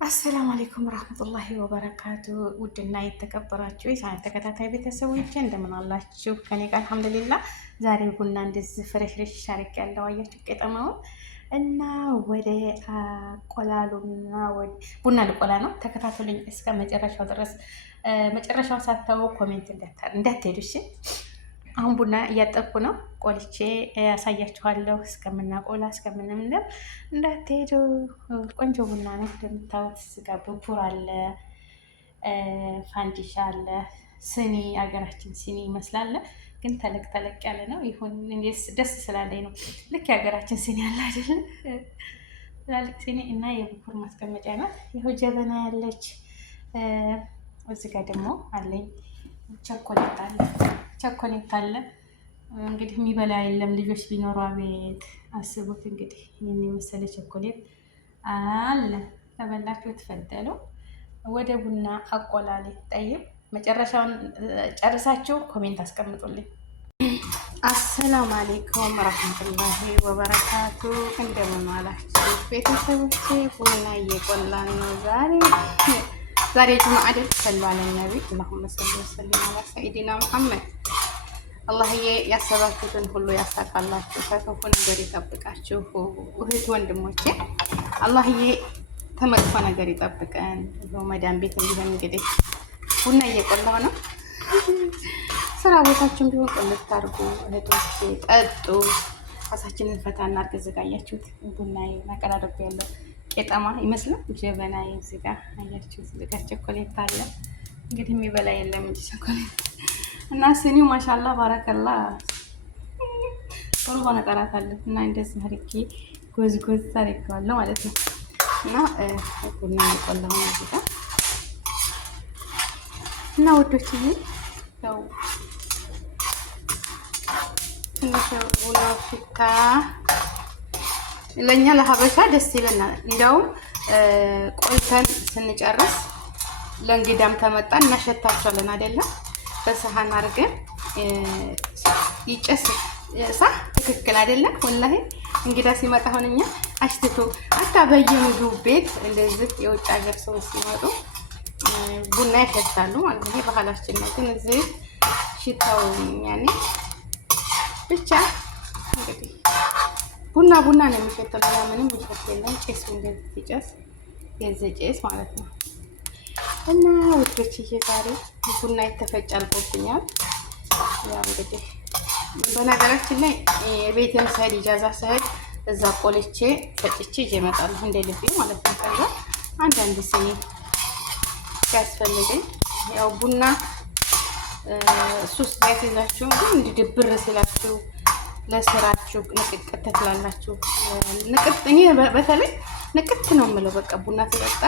አሰላሙ አለይኩም ረህመቱላሂ ወበረካቱ። ውድና የተከበራችሁ የቻናል ተከታታይ ቤተሰቦች እንደምን አላችሁ? ከኔ ጋር አልሐምዱሊላህ። ዛሬ ቡና እንደዚህ ፍሬሽ ሻርቅ ያለው አያችሁ ቄጠማውን እና ወደ ቆላሉና ቡና ልቆላ ነው። ተከታተሉኝ እስከ መጨረሻው ድረስ። መጨረሻው ሳታው ኮሜንት እንዳትሄዱ እሺ። አሁን ቡና እያጠብኩ ነው። ቆልቼ ያሳያችኋለሁ እስከምናቆላ እስከምንምንደም እንዳትሄዱ። ቆንጆ ቡና ነው እንደምታዩት። ስጋ ብኩር አለ፣ ፋንዲሻ አለ፣ ስኒ አገራችን ሲኒ ይመስላል፣ ግን ተለቅ ተለቅ ያለ ነው። ይሁን ደስ ስላለኝ ነው። ልክ የሀገራችን ሲኒ አለ አይደል? ትላልቅ ሲኒ እና የብኩር ማስቀመጫ ናት። ይኸው ጀበና ያለች። እዚህ ጋር ደግሞ አለኝ ቸኮሌት አለ። እንግዲህ የሚበላ የለም። ልጆች ቢኖሩ አቤት አስቡት እንግዲህ ይህን የመሰለ ቸኮሌት አለ። ተበላችሁ ትፈደሉ። ወደ ቡና አቆላሌ ጠይብ። መጨረሻውን ጨርሳችሁ ኮሜንት አስቀምጡልኝ። አሰላሙ አሌይኩም ረህመቱላሂ ወበረካቱ። እንደምን ዋላችሁ ቤተሰቦቼ? ቡና እየቆላን ነው ዛሬ ጁምዓ አይደል? ሰሉ አለ ነቢ አላሁመ ሰሊ ወሰሊም አላ ሰይዲና ሙሐመድ። አላህዬ ያሰባችሁትን ሁሉ ያሳካላችሁ፣ ከክፉ ነገር ይጠብቃችሁ። እህት ወንድሞቼ አላህዬ ተመጥፎ ነገር ይጠብቀን። መዳን ቤት እንዲሆን እንግዲህ ቡና እየቆላሁ ነው። ስራ ቦታችን ቢሆን ቆልት አድርጉ እህቶቼ፣ ጠጡ። ራሳችንን ፈታ እናድርግ። ዘጋያችሁት ቡና ማቀራረብ ያለው ቄጠማ ይመስላል። ጀበና እዚህ ጋር አያችሁ። እዚህ ጋር ቸኮሌት አለ። እንግዲህ የሚበላ የለም እንጂ ቸኮሌት እና ስኒው ማሻአላ ባረከላ ጥሩ ሆነ። ቀራት አለ እና እንደዚህ አድርጌ ጎዝጎዝ ታሪካለሁ ማለት ነው። እና ቡና እየቆላሁ ነው እዚህ ጋር እና ወዶችዬ ያው ትንሽ ቡና ሽታ ለኛ ለሀበሻ ደስ ይለናል። እንዲያውም ቆልተን ስንጨርስ ለእንግዳም ተመጣ እናሸታቸዋለን አይደለም? በሰሃን አድርገን ይጨስ ሳ ትክክል አይደለም? ወላሂ እንግዳ ሲመጣ አሁን እኛ አሽትቶ አታ በየምግቡ ቤት እንደዚህ የውጭ ሀገር ሰዎች ሲመጡ ቡና ያሸታሉ ማለት ነው። ይሄ ባህላችን ነው። ግን እዚህ ሽታው ያኔ ብቻ እንግዲህ ቡና ነው የሚሸተው። ምንም ይሸት የለም። ጭስ እንደዚህ ሲጨስ የዚህ ጭስ ማለት ነው። እና ውዶችዬ ዛሬ ቡና የተፈጨ አልቆብኛል። ያው እንግዲህ በነገራችን ላይ የቤቴን ሰሄድ ኢጃዛ ሰሄድ እዛ ቆልቼ ፈጭቼ ይዤ እመጣለሁ እንደ ልቤ ማለት ነው። ከዛ አንዳንድ ስኒ ሲያስፈልገኝ ያው ቡና ሱስ ያይዛችሁ ግን እንዲድብር ሲላችሁ ለስራችሁ ንቅት ትላላችሁ። እኔ በተለይ ንቅት ነው የምለው። በቃ ቡና ስጠጣ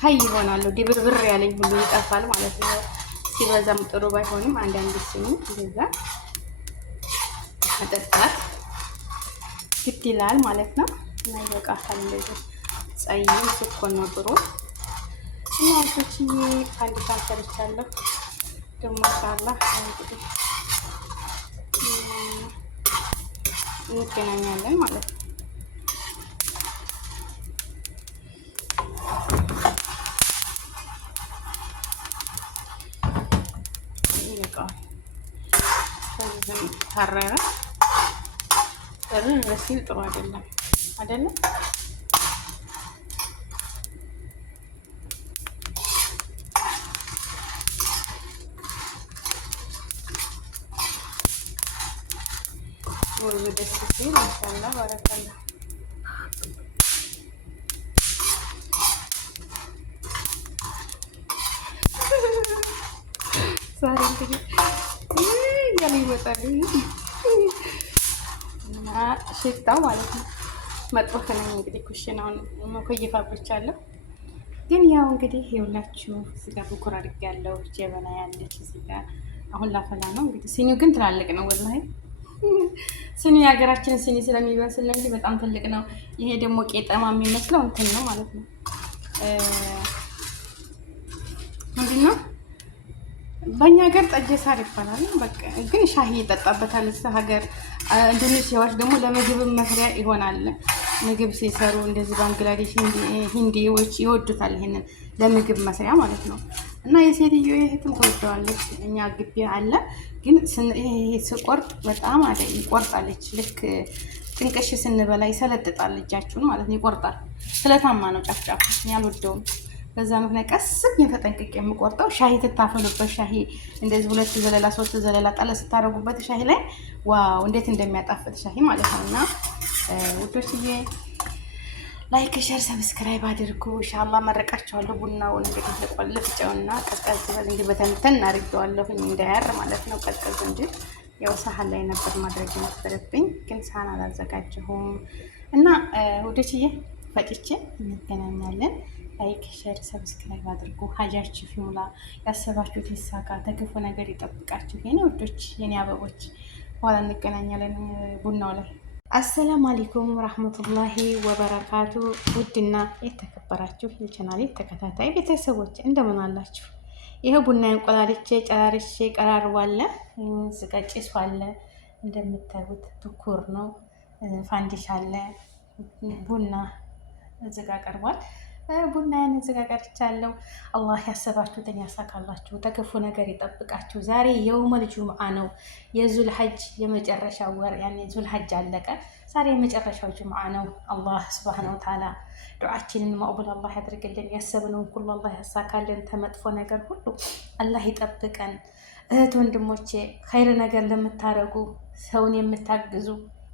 ሀይ ይሆናለሁ። ድብርብር ያለኝ ሁሉ ይጠፋል ማለት ነው። ሲበዛም ጥሩ ባይሆንም አንዳንድ ስኒ እንደዛ መጠጣት ግድ ይላል ማለት ነው። እና ይበቃታል። እንደዚህ ጸይም ስኮን ነው ጥሩ። እና ወቶችዬ አንድ ሰዓት ሰርቻለሁ ደግሞ ኢንሻአላህ እንግዲህ እንገናኛለን ማለት ነው። ይበቃል። ከዚህ ታረረ ሲል ጥሩ አይደለም አይደለም። ወይስ ደስ ሲል ኢንሻአላህ ባረከላ። ዛሬ እንግዲህ ያለ ይወጣል እና ሽታው ማለት ነው መጥፎ ከነኝ እንግዲህ ኩሽናውን መኮየፋ ብቻለሁ። ግን ያው እንግዲህ ይኸውላችሁ እዚህ ጋር ብኩር አድርጌያለሁ። ጀበና ያለች እዚህ ጋር አሁን ላፈላ ነው እንግዲህ። ሲኒው ግን ትላልቅ ነው ወላሂ። ስኒ የሀገራችን ስኒ ስለሚመስል እንጂ በጣም ትልቅ ነው። ይሄ ደግሞ ቄጠማ የሚመስለው እንትን ነው ማለት ነው። ምንድን ነው በእኛ ሀገር ጠጅ ሳር ይባላል። በቃ ግን ሻሂ ይጠጣበታል። እዛ ሀገር ኢንዶኔሲያዎች ደግሞ ለምግብ መስሪያ ይሆናል። ምግብ ሲሰሩ እንደዚህ ባንግላዴሽ ሂንዲዎች ይወዱታል፣ ይሄንን ለምግብ መስሪያ ማለት ነው። እና የሴትዮ እህትም ትወደዋለች። እኛ ግቢ አለ ግን ስቆርጥ በጣም አለ ይቆርጣለች። ልክ ጥንቅሽ ስንበላ ይሰለጥጣል እጃችሁን ማለት ነው፣ ይቆርጣል። ስለታማ ነው ጫፍጫፍ፣ እኔ አልወደውም። በዛ ምክንያት ቀስ ብዬ ተጠንቅቄ የምቆርጠው። ሻሂ ትታፈሉበት፣ ሻሂ እንደዚህ 2 ዘለላ 3 ዘለላ ጠለ ስታደርጉበት ሻሂ ላይ ዋው እንዴት እንደሚያጣፍጥ ሻሂ ማለት ነው። እና ውዶችዬ ላይክ፣ ሸር፣ ሰብስክራይብ አድርጉ። ኢንሻአላህ መረቃቸዋለሁ። ቡናውን እንግዲህ ልቆልፍ ጨውና ቀዝቀዝ በል እንግዲህ በተንተን አድርጌዋለሁ እንዳያር ማለት ነው። ቀዝቀዝ እንጂ ያው ሳህን ላይ ነበር ማድረግ የነበረብኝ ግን ሳህን አላዘጋጀሁም። እና ውዶችዬ ፈጭቼ እንገናኛለን። ላይክ፣ ሸር፣ ሰብስክራይብ አድርጉ። ሀጃችሁ ይሙላ፣ ያሰባችሁት ይሳካ፣ ተክፉ ነገር ይጠብቃችሁ የኔ ውዶች፣ የኔ አበቦች። በኋላ እንገናኛለን ቡናው ላይ። አሰላሙ አለይኩም ረህመቱላሂ ወበረካቱ። ውድና የተከበራችሁ የቻናሌ ተከታታይ ቤተሰቦች እንደምን አላችሁ? ይሄው ቡና እንቆላልቼ ጨራርሼ ቀራርቧል። እዚህ ጋር ጭሱ አለ እንደምታዩት፣ ትኩር ነው። ፋንዲሻ አለ፣ ቡና እዚህ ጋር ቀርቧል። ቡና ያን እዚህ ጋር ቀርቻለሁ። አላህ ያሰባችሁትን ያሳካላችሁ፣ ተክፉ ነገር ይጠብቃችሁ። ዛሬ የውመል ጁምዓ ነው፣ የዙል ሐጅ የመጨረሻው ወር። ያኔ ዙል ሐጅ አለቀ። ዛሬ የመጨረሻው ጁምዓ ነው። አላህ ሱብሃነሁ ወተዓላ ዱዓችንን መቅቡል አላህ ያድርግልን። ያሰብነውን ሁሉ አላህ ያሳካልን። ተመጥፎ ነገር ሁሉ አላህ ይጠብቀን። እህት ወንድሞቼ፣ ኸይር ነገር ለምታረጉ፣ ሰውን የምታግዙ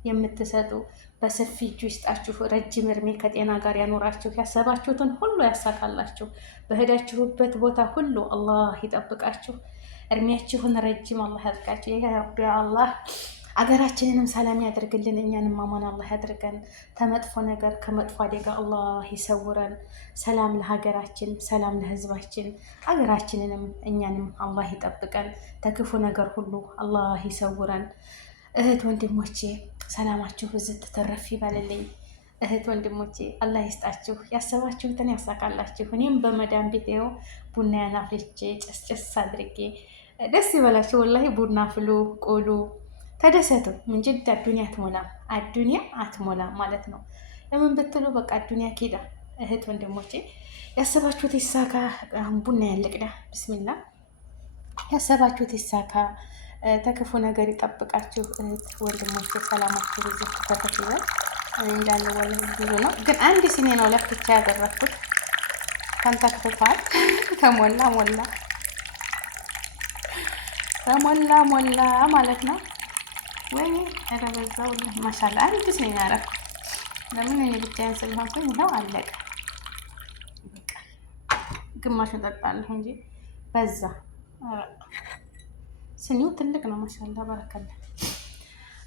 የምትሰጡ በሰፊ እጁ ይስጣችሁ። ረጅም እድሜ ከጤና ጋር ያኖራችሁ። ያሰባችሁትን ሁሉ ያሳካላችሁ። በሄዳችሁበት ቦታ ሁሉ አላህ ይጠብቃችሁ። እድሜያችሁን ረጅም አላህ ያድርጋችሁ። ይሄ ረቢ አላህ አገራችንንም ሰላም ያደርግልን። እኛንም አማን አላህ ያድርገን። ከመጥፎ ነገር ከመጥፎ አደጋ አላህ ይሰውረን። ሰላም ለሀገራችን፣ ሰላም ለህዝባችን። አገራችንንም እኛንም አላህ ይጠብቀን። ተክፉ ነገር ሁሉ አላህ ይሰውረን። እህት ወንድሞቼ ሰላማችሁ ብዝት ተረፍ ይበልልኝ። እህት ወንድሞቼ አላህ ይስጣችሁ፣ ያሰባችሁትን ያሳካላችሁ። እኔም በመዳን ቤት ይኸው ቡና ያናፍልቼ ጨስጨስ አድርጌ ደስ ይበላችሁ። ወላሂ ቡና ፍሉ፣ ቁሉ፣ ተደሰቱ። ምንጅድ አዱኒያ አትሞላም፣ አዱኒያ አትሞላም ማለት ነው። ለምን ብትሉ በቃ አዱኒያ ኪዳ። እህት ወንድሞቼ ያሰባችሁት ይሳካ። አሁን ቡና ያለቅዳ። ብስሚላ ያሰባችሁት ይሳካ። ተክፉ ነገር ይጠብቃችሁ። እህት ወንድሞች ሰላማችሁ ብዙ ተከፍሏል። እንዳንወል ብዙ ነው ግን አንድ ሲኒ ነው ለፍቻ ያደረኩት። ተንተክቷል። ተሞላ ሞላ ማለት ነው። ወይ ተበዛው ማሻአላ አንድ ሲኒ ያረኩ። ለምን እኔ ብቻዬን ስለሆንኩኝ ይኸው አለቀ። በቃ ግማሹን ጠጣለሁ እንጂ በዛ። ስኒው ትልቅ ነው ማሻአላ በረከለ።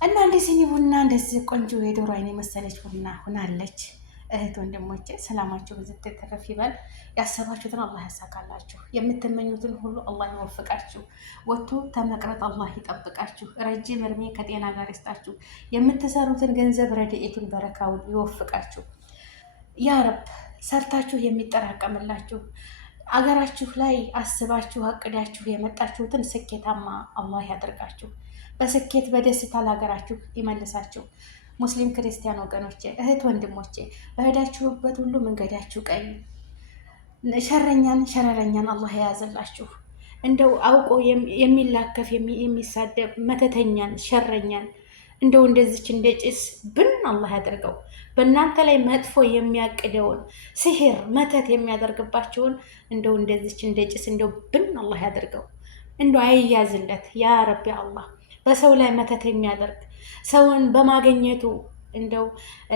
እና እንዲህ ሲኒ ቡና እንደዚህ ቆንጆ የዶሮ አይኔ መሰለች ቡና ሆናለች። እህት ወንድሞቼ ሰላማችሁ ብዝት ተረፍ ይበል። ያሰባችሁትን አላህ ያሳካላችሁ። የምትመኙትን ሁሉ አላህ ይወፍቃችሁ። ወጥቶ ተመቅረት አላህ ይጠብቃችሁ። ረጅም እድሜ ከጤና ጋር ይስጣችሁ። የምትሰሩትን ገንዘብ ረድኤቱን በረካውን ይወፍቃችሁ። ያ ረብ ሰርታችሁ የሚጠራቀምላችሁ አገራችሁ ላይ አስባችሁ አቅዳችሁ የመጣችሁትን ስኬታማ አላህ ያደርጋችሁ። በስኬት በደስታ ለሀገራችሁ ይመልሳችሁ። ሙስሊም ክርስቲያን ወገኖቼ እህት ወንድሞቼ በሄዳችሁበት ሁሉ መንገዳችሁ ቀኝ። ሸረረኛን አላህ የያዘላችሁ። እንደው አውቆ የሚላከፍ የሚሳደብ መተተኛን ሸረኛን እንደው እንደዚች እንደ ጭስ ብን አላህ ያደርገው። በእናንተ ላይ መጥፎ የሚያቅደውን ሲህር መተት የሚያደርግባቸውን እንደው እንደዚች እንደ ጭስ እንደው ብን አላህ ያደርገው። እንደው አይያዝለት ያ ረቢ አላህ። በሰው ላይ መተት የሚያደርግ ሰውን በማገኘቱ እንደው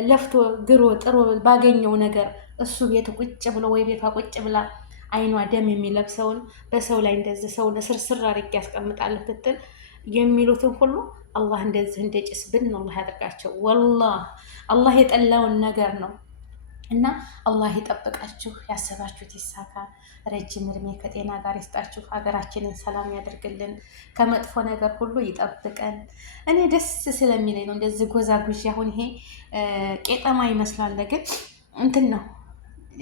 ለፍቶ ግሮ ጥሮ ባገኘው ነገር እሱ ቤቱ ቁጭ ብሎ ወይ ቤቷ ቁጭ ብላ አይኗ ደም የሚለብሰውን በሰው ላይ እንደዚህ ሰውን ስርስር አድርጌ ያስቀምጣል ትትል የሚሉትን ሁሉ አላህ እንደዚህ እንደ ጭስ ብን አላህ ያደርጋቸው። ወላሂ አላህ የጠላውን ነገር ነው እና አላህ ይጠብቃችሁ። ያሰባችሁት ይሳካ። ረጅም እድሜ ከጤና ጋር ይስጣችሁ። ሀገራችንን ሰላም ያደርግልን። ከመጥፎ ነገር ሁሉ ይጠብቀን። እኔ ደስ ስለሚለኝ ነው እንደዚህ ጎዛ ጉዥ። አሁን ይሄ ቄጠማ ይመስላል ግን እንትን ነው።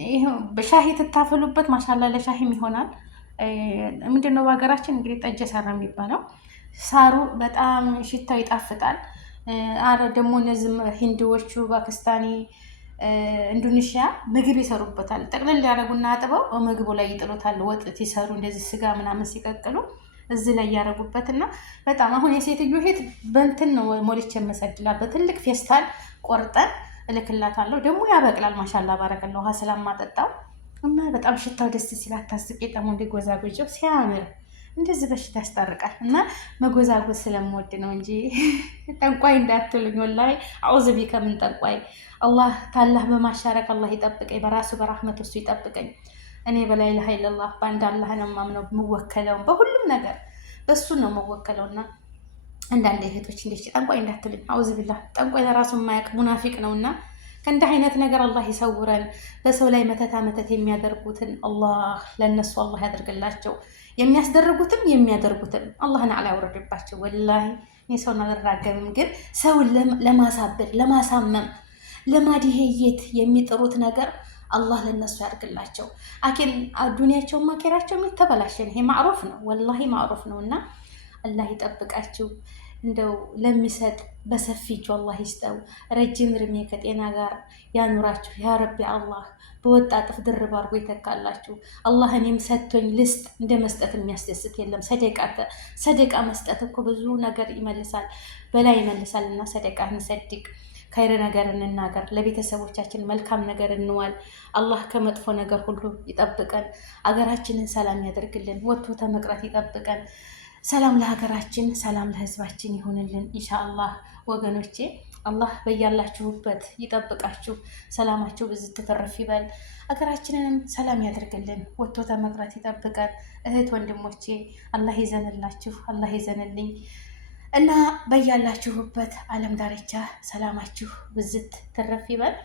ይሄ በሻሂ ትታፈሉበት ማሻላ ለሻሂም ይሆናል። ምንድነው በሀገራችን እንግዲህ ጠጀ ሰራ የሚባለው ሳሩ በጣም ሽታው ይጣፍጣል። አረ ደግሞ እነዚህ ሂንዲዎቹ ፓኪስታኒ ኢንዶኔሽያ ምግብ ይሰሩበታል። ጠቅለል ያደረጉና አጥበው ምግቡ ላይ ይጥሉታል። ወጥ ሲሰሩ እንደዚህ ስጋ ምናምን ሲቀቅሉ እዚህ ላይ ያደረጉበትና በጣም አሁን የሴትዮ ሄት በእንትን ነው ሞልቼ የምሰድላት በትልቅ ፌስታል ቆርጠን እልክላታለሁ። ደግሞ ያበቅላል። ማሻላ ባረከላ ውሃ ስለማጠጣው እና በጣም ሽታው ደስ ሲል አታስቂ ጠሙ እንዲጎዛጎጀው ሲያምር እንደዚህ በሽታ ያስታርቃል። እና መጎዛጎዝ ስለምወድ ነው እንጂ ጠንቋይ እንዳትሉኝ። ወላሂ አውዝ ቢ ከምን ጠንቋይ አላህ ታላህ በማሻረክ አላህ ይጠብቀኝ፣ በራሱ በራህመቱ እሱ ይጠብቀኝ። እኔ በላይ ኢላሀ ኢለላህ በአንድ አላህ ነው የማምነው፣ የምወከለው በሁሉም ነገር በሱ ነው የምወከለውና አንዳንድ እህቶች እንዴት ጠንቋይ እንዳትሉኝ። አውዝ ቢላህ ጠንቋይ ለራሱ የማያውቅ ሙናፊቅ ነውና ከእንደ አይነት ነገር አላህ ይሰውረን። በሰው ላይ መተታ መተት የሚያደርጉትን አላህ ለነሱ አላህ ያደርግላቸው። የሚያስደርጉትም የሚያደርጉትም አላህ ነዓላ ያውረድባቸው። ወላሂ እኔ ሰውን አልራገምም፣ ግን ሰውን ለማሳበድ ለማሳመም ለማድሄየት የሚጥሩት ነገር አላህ ለነሱ ያድርግላቸው። አኪን ዱንያቸውም አኪራቸውም የተበላሸ ነው። ይሄ ማዕሩፍ ነው፣ ወላሂ ማዕሩፍ ነው። እና አላህ ይጠብቃችሁ። እንደው ለሚሰጥ በሰፊ እጁ አላህ ይስጠው። ረጅም እድሜ ከጤና ጋር ያኑራችሁ ያ ረቢ። አላህ በወጣ እጥፍ ድርብ አድርጎ ይተካላችሁ። አላህ እኔም ሰጥቶኝ ልስጥ። እንደ መስጠት የሚያስደስት የለም። ሰደቃ መስጠት እኮ ብዙ ነገር ይመልሳል፣ በላይ ይመልሳል። እና ሰደቃ እንሰድቅ፣ ከይር ነገር እንናገር፣ ለቤተሰቦቻችን መልካም ነገር እንዋል። አላህ ከመጥፎ ነገር ሁሉ ይጠብቀን። አገራችንን ሰላም ያደርግልን፣ ወጥቶ ተመቅረት ይጠብቀን። ሰላም ለሀገራችን፣ ሰላም ለህዝባችን ይሆንልን ኢንሻአላህ። ወገኖቼ አላህ በያላችሁበት ይጠብቃችሁ፣ ሰላማችሁ ብዝት ተተረፍ ይበል። ሀገራችንንም ሰላም ያደርግልን፣ ወጥቶ ተመቅረት ይጠብቀን። እህት ወንድሞቼ አላህ ይዘንላችሁ፣ አላህ ይዘንልኝ እና በያላችሁበት ዓለም ዳርቻ ሰላማችሁ ብዝት ተረፍ ይበል።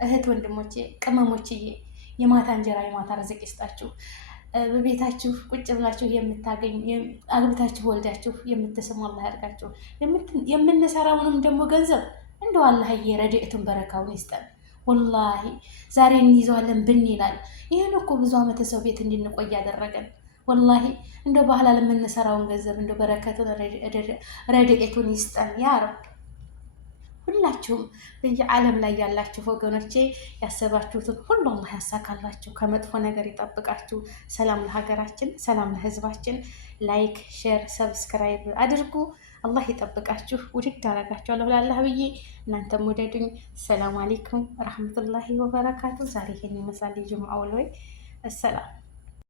እህት ወንድሞቼ ቅመሞችዬ የማታ እንጀራ የማታ ርዝቅ ይስጣችሁ። በቤታችሁ ቁጭ ብላችሁ የምታገኝ አግብታችሁ ወልዳችሁ የምትስሙ አላህ ያድርጋችሁ። የምንሰራውንም ደግሞ ገንዘብ እንደው አላህዬ ረድኤቱን በረካውን ይስጠን። ወላሂ ዛሬ እንይዘዋለን ብን ይላል። ይህን እኮ ብዙ ዓመት ሰው ቤት እንድንቆይ ያደረገን ወላሂ እንደው ባህላ ለምንሰራውን ገንዘብ እንደው በረከቱን ረድኤቱን ይስጠን ያ ረብ። ሁላችሁም በየዓለም ላይ ያላችሁ ወገኖቼ ያሰባችሁትን ሁሉ አላህ ያሳካላችሁ፣ ከመጥፎ ነገር ይጠብቃችሁ። ሰላም ለሀገራችን፣ ሰላም ለህዝባችን። ላይክ፣ ሼር፣ ሰብስክራይብ አድርጉ። አላህ ይጠብቃችሁ። ውድድ አደርጋችኋለሁ ላላህ ብዬ እናንተም ውደዱኝ። ሰላም አለይኩም ረህመቱላሂ ወበረካቱ። ዛሬ ይሄን ይመስላል የጁምዓ ውሎዬ። ሰላም